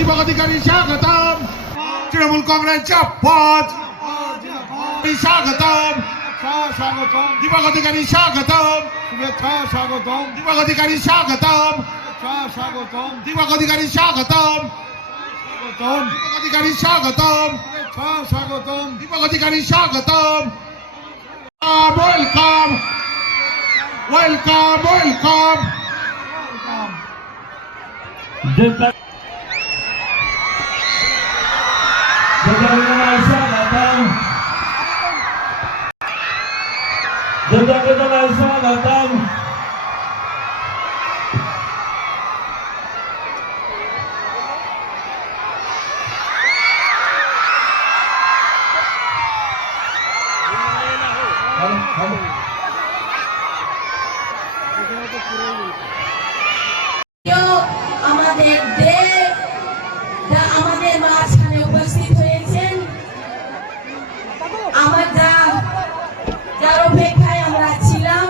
দীপক অধিকারী স্বাগতম, তৃণমূল কংগ্রেস চাপত স্বাগতম, দীপক অধিকারী স্বাগতম, দীপক অধিকারী স্বাগতম, দীপক অধিকারী স্বাগতম, দীপক অধিকারী স্বাগতম, দীপক অধিকারী স্বাগতম। Welcome welcome welcome. আমাদের দেব আমাদের মাঝখানে উপস্থিত হয়েছেন, যার অপেক্ষায় আমরা ছিলাম,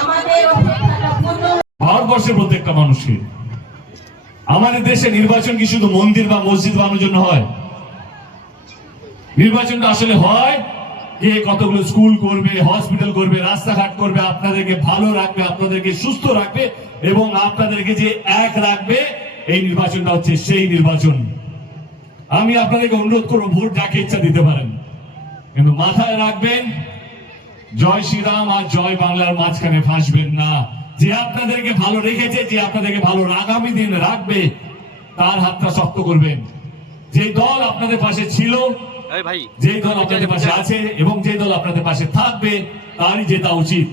আমাদের অপেক্ষাটা পূর্ণ। ভারতবর্ষের প্রত্যেকটা মানুষকে, আমাদের দেশে নির্বাচন কি শুধু মন্দির বা মসজিদ বানানোর জন্য হয়? নির্বাচনটা আসলে হয় কে কতগুলো স্কুল করবে, হসপিটাল করবে, রাস্তাঘাট করবে, আপনাদেরকে ভালো রাখবে, আপনাদেরকে সুস্থ রাখবে এবং আপনাদেরকে যে এক রাখবে। এই নির্বাচনটা হচ্ছে সেই নির্বাচন। আমি আপনাদেরকে অনুরোধ করবো, ভোট যাকে ইচ্ছা দিতে পারেন, কিন্তু মাথায় রাখবেন জয় শ্রীরাম আর জয় বাংলার মাঝখানে ফাঁসবেন না। যে আপনাদেরকে ভালো রেখেছে, যে আপনাদেরকে ভালো আগামী দিন রাখবে, তার হাতটা শক্ত করবেন। যে দল আপনাদের পাশে ছিল, যে দল আপনাদের পাশে আছে এবং যে দল আপনাদের পাশে থাকবে, তারই জেতা উচিত।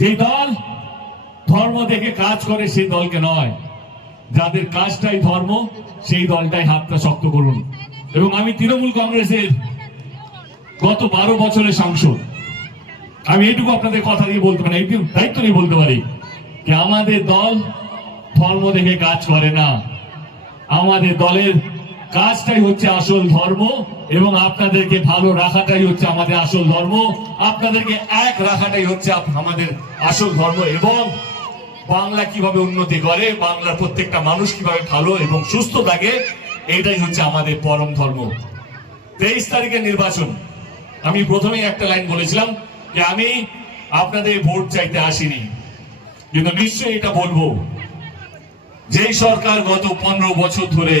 যে দল ধর্ম দেখে কাজ করে সেই দলকে নয়, যাদের কাজটাই ধর্ম সেই দলটাই হাতটা শক্ত করুন। এবং আমি তৃণমূল কংগ্রেসের গত 12 বছরের সাংসদ, আমি এইটুকু আপনাদের কথা দিয়ে বলতে পারি, এইটুকু দায়িত্ব নিয়ে বলতে পারি যে আমাদের দল ধর্ম দেখে কাজ করে না। আমাদের দলের কাজটাই হচ্ছে আসল ধর্ম এবং আপনাদেরকে ভালো রাখাটাই হচ্ছে আমাদের আসল ধর্ম। আপনাদেরকে এক রাখাটাই হচ্ছে আমাদের আসল ধর্ম। এবং বাংলা কিভাবে উন্নতি করে, বাংলার প্রত্যেকটা মানুষ কিভাবে ভালো এবং সুস্থ থাকে, এটাই হচ্ছে আমাদের পরম ধর্ম। 23 তারিখের নির্বাচন, আমি প্রথমেই একটা লাইন বলেছিলাম যে আমি আপনাদের ভোট চাইতে আসিনি, কিন্তু নিশ্চয়ই এটা বলবো, যেই সরকার গত 15 বছর ধরে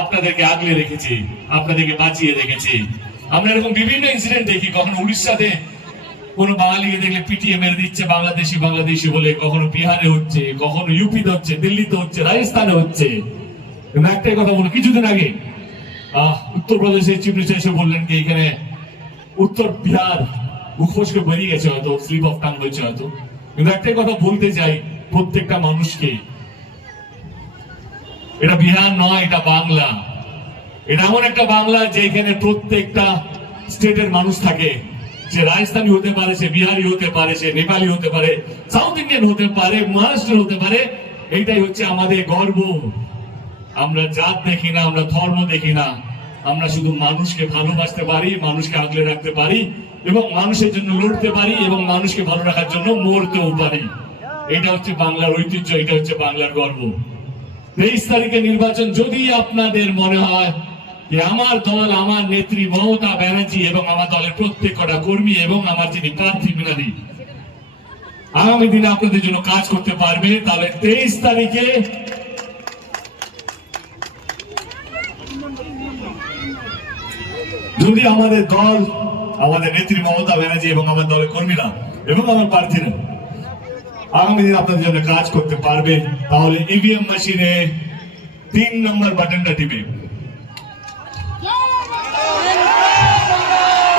আপনাদেরকে আগলে রেখেছে, আপনাদেরকে বাঁচিয়ে রেখেছে। আমরা এরকম বিভিন্ন ইনসিডেন্ট দেখি, কখনো উড়িষ্যাতে কোনো বাঙালিকে দেখলে পিটিয়ে মেরে দিচ্ছে বাংলাদেশি বাংলাদেশি বলে, কখনো বিহারে হচ্ছে, কখনো ইউপিতে হচ্ছে, দিল্লিতে হচ্ছে, রাজস্থানে হচ্ছে। একটাই কথা বলো, কিছুদিন আগে উত্তরপ্রদেশের চিফ মিনিস্টার এসে বললেন কি এখানে উত্তর বিহার মুখোশকে বেরিয়ে গেছে, হয়তো স্লিপ অফ টাং হয়েছে হয়তো। কিন্তু একটাই কথা বলতে চাই প্রত্যেকটা মানুষকে, এটা বিহার নয়, এটা বাংলা। এটা এমন একটা বাংলা যেখানে প্রত্যেকটা স্টেটের মানুষ থাকে। সে রাজস্থানী হতে পারে, সে বিহারি হতে পারে, সে নেপালি হতে পারে, সাউথ ইন্ডিয়ান হতে পারে, মহারাষ্ট্র হতে পারে। এইটাই হচ্ছে আমাদের গর্ব। আমরা জাত দেখি না, আমরা ধর্ম দেখি না, আমরা শুধু মানুষকে ভালোবাসতে পারি, মানুষকে আগলে রাখতে পারি এবং মানুষের জন্য লড়তে পারি এবং মানুষকে ভালো রাখার জন্য মরতেও পারি। এটা হচ্ছে বাংলার ঐতিহ্য, এটা হচ্ছে বাংলার গর্ব। 23 তারিখের নির্বাচন যদি আপনাদের মনে হয় যে আমার দল, আমার নেত্রী মমতা ব্যানার্জি এবং আমার দলের প্রত্যেকটা কর্মী এবং আমার যিনি প্রার্থী বিনাদী আগামী দিনে আপনাদের জন্য কাজ করতে পারবে, তাহলে 23 তারিখে যদি আমাদের দল, আমাদের নেত্রী মমতা ব্যানার্জি এবং আমার দলের কর্মীরা এবং আমার প্রার্থীরা আগামী দিন আপনাদের জন্য কাজ করতে পারবে, তাহলে ইভিএম মেশিনে 3 নম্বর বাটনটা টিপে,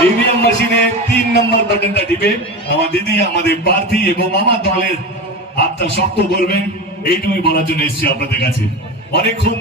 ইভিএম মেশিনে 3 নম্বর বাটনটা টিপে আমার দিদি, আমাদের প্রার্থী এবং আমার দলের হাতটা শক্ত করবেন। এইটুকুই বলার জন্য এসেছি আপনাদের কাছে। অনেকক্ষণ